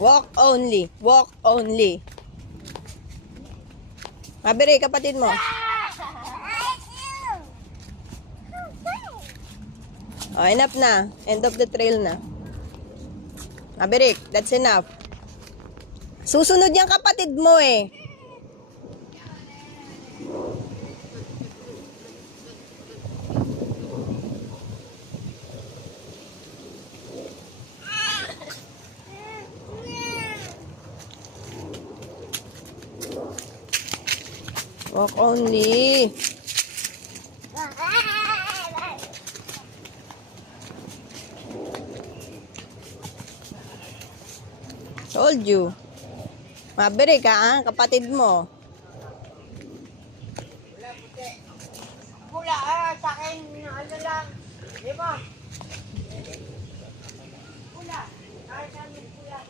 Walk only. Walk only. Mabere, kapatid mo. Oh, enough na. End of the trail na. Mabere, that's enough. Susunod yung kapatid mo eh. Walk only. Told you. Mabere ka, ha? Kapatid mo. Pula, sa akin, ano lang. Di ba? Pula, kahit ano.